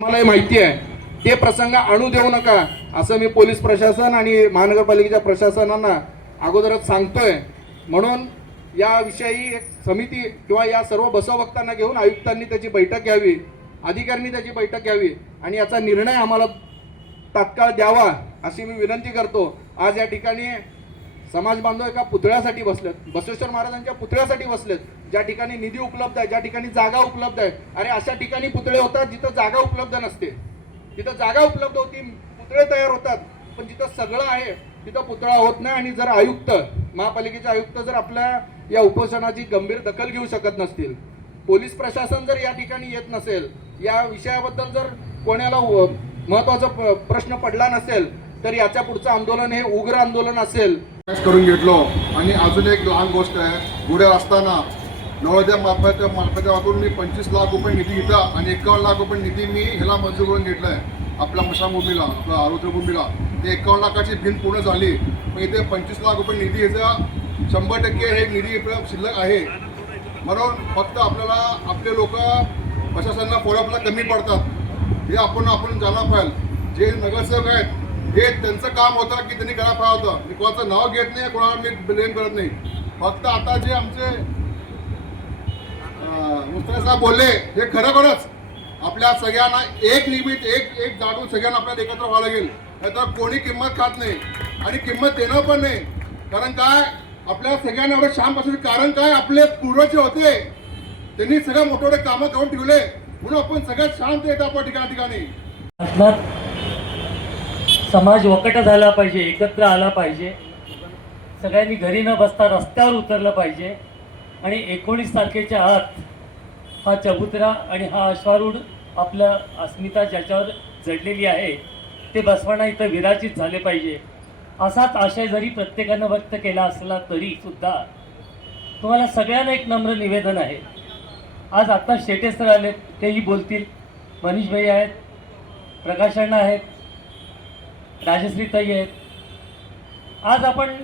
मला माहिती आहे ते प्रसंग आणू देऊ नका असं मी पोलीस प्रशासन आणि महानगरपालिकेच्या प्रशासनांना अगोदरच सांगतोय। म्हणून याविषयी एक समिती किंवा या सर्व बसवक्तांना घेऊन आयुक्तांनी त्याची बैठक घ्यावी, अधिकाऱ्यांनी त्याची बैठक घ्यावी आणि याचा निर्णय आम्हाला तात्काळ द्यावा अशी मी विनंती करतो। आज या ठिकाणी समाज बांधव एका पुतळ्यासाठी बसलेत, बसवेश्वर महाराजांच्या पुतळ्यासाठी बसलेत, ज्या ठिकाणी निधी उपलब्ध आहे, ज्या ठिकाणी जागा उपलब्ध आहे। अरे अशा ठिकाणी पुतळे होतात जिथं जागा उपलब्ध नसते, जिथं जागा उपलब्ध होती पुतळे तयार होतात, पण जिथं सगळं आहे तिथं पुतळा होत नाही। आणि जर आयुक्त, महापालिकेचे आयुक्त जर आपल्या या उपोषणाची गंभीर दखल घेऊ शकत नसतील, पोलीस प्रशासन जर या ठिकाणी येत नसेल, या विषयाबद्दल जर कोणाला महत्त्वाचा प्रश्न पडला नसेल, तर याच्या पुढचं आंदोलन हे उग्र आंदोलन असेल। करून घेतलो। आणि अजून एक लहान गोष्ट आहे, पुढे असताना नवोदय मार्फतून मी 25 लाख रुपये निधी घेतला आणि 51 लाख रुपये निधी मी ह्याला मंजूर करून घेतला आहे आपल्या मशाभूमीला, आपल्या आरोग्यभूमीला। ते 51 लाखाची भिंत पूर्ण झाली, पण इथे 25 लाख रुपये निधी याचा 100% हे निधी शिल्लक आहे। म्हणून फक्त आपल्याला आपले लोक प्रशासनाला फॉलोअपला कमी पडतात, हे आपण जाणलं पाहिजे। जे नगरसेवक आहेत हे त्यांचं काम होतं की त्यांनी करायला पाहिजे होतं। मी कोणाचं नाव घेत नाही, कोणाला मी ब्लेम करत नाही। फक्त आता जे आमचे मुस्ताफा साहेब बोलले हे खरोखरच आपल्या सगळ्यांना एक निमित्त एक जागून सगळ्यांना आपल्याला एकत्र व्हावं लागेल, नाहीतर कोणी किंमत खात नाही आणि किंमत देणं पण नाही। कारण काय, आपल्या सगळ्यांना एवढं शांत बसण्याचं कारण काय, आपले पूर्वज होते त्यांनी सगळं मोठे मोठे कामं करून ठेवले, म्हणून आपण सगळ्यात शांत येत आपण ठिकाणी। समाज वकट झाला पाहिजे, एकत्र आला पाहिजे, सगळ्यांनी घरी न बसता रस्त्यावर उतरलं पाहिजे। आणि 19 तारखेच्या आत हा चबुतरा आणि हा अश्वारूढ आपलं अस्मिता ज्याच्यावर जडलेली आहे ते बसवांना इथं विराजित झाले पाहिजे। असाच आशय जरी प्रत्येकानं व्यक्त केला असला तरी सुद्धा तुम्हाला सगळ्यांना एक नम्र निवेदन आहे। आज आत्ता शेटे सर आले, तेही बोलतील, मनीष भाई आहेत, प्रकाश अण्णा आहेत, राजश्री ताई आहेत। आज आपण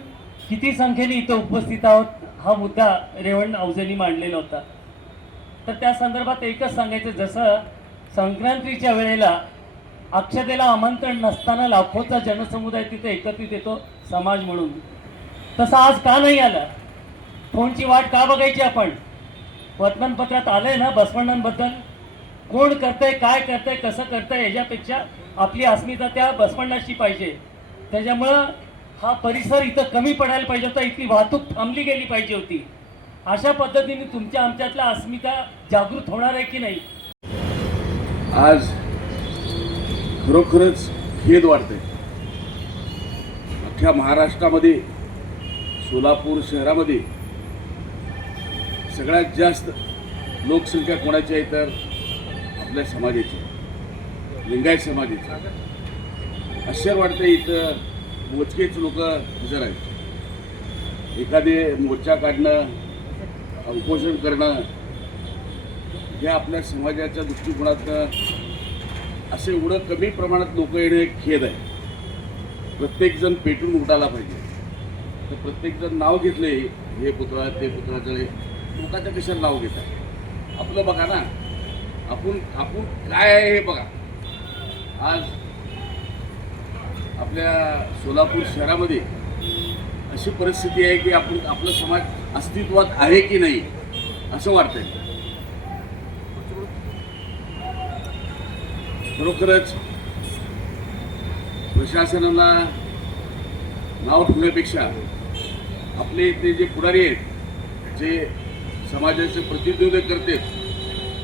किती संख्येने इथं उपस्थित आहोत हा मुद्दा रेवण अवजेंनी मांडलेला होता। तर त्या संदर्भात एकच सांगायचं, जसं संक्रांतीच्या वेळेला अक्षतेला आमंत्रण नसताना लाखोचा जनसमुदाय तिथे एकत्रित येतो समाज म्हणून, तसं आज का नाही आला? फोनची वाट का बघायची आपण? वर्तमानपत्रात आलंय ना बसवण्णांबद्दल, कोण करतंय, काय करतंय, कसं करतंय, याच्यापेक्षा आपली अस्मिता त्या बसवण्णाशी पाहिजे। त्याच्यामुळं हा परिसर इथं कमी पडायला पाहिजे होता, इथली वाहतूक थांबली गेली पाहिजे होती। अशा पद्धतीने तुमच्या आमच्यातला अस्मिता जागृत होणार आहे की नाही? आज खरोखरच खेद वाटते, अख्ख्या महाराष्ट्रामध्ये सोलापूर शहरामध्ये सगळ्यात जास्त लोकसंख्या कोणाची आहे तर आपल्या समाजाची, लिंगायत समाजाची। आश्चर्य वाटते इथं मोजकेच लोक हजर आहेत। एखादे मोर्चा काढणं, उपोषण करणं हे आपल्या समाजाच्या दृष्टिकोनातनं असे एवढं कमी प्रमाणात लोक येणे एक खेद आहे। प्रत्येकजण पेटून उठायला पाहिजे। तर प्रत्येकजण नाव घेतले, हे पुतळा ते पुतळा जळे, लोकांच्या कशाला नाव घेत आहे? आपलं बघा ना, आपण काय आहे हे बघा। आज आपल्या सोलापूर शहरामध्ये अशी परिस्थिती आहे की आपलं समाज अस्तित्वात आहे की नाही असं वाटतंय। खरोखरच प्रशासनाला नाव ठेवण्यापेक्षा आपले ते जे पुढारी आहेत, जे समाजाचे प्रतिनिधित्व करतात,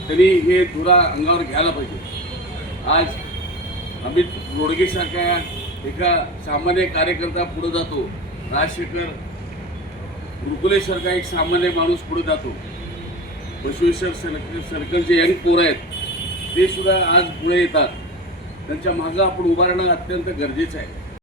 त्यांनी हे धुरा अंगावर घ्यायला पाहिजे। आज अमित रोडगेसारख्या एका सामान्य कार्यकर्ता पुढे जातो, राजशेखर रुकुलेसारखा एक सामान्य माणूस पुढे जातो, बसवेश्वर सर्कलचे यंग पोरं आहेत ते सुद्धा आज पुढे येतात। त्यांच्या मागं आपण उभं राहणं अत्यंत गरजेचं आहे।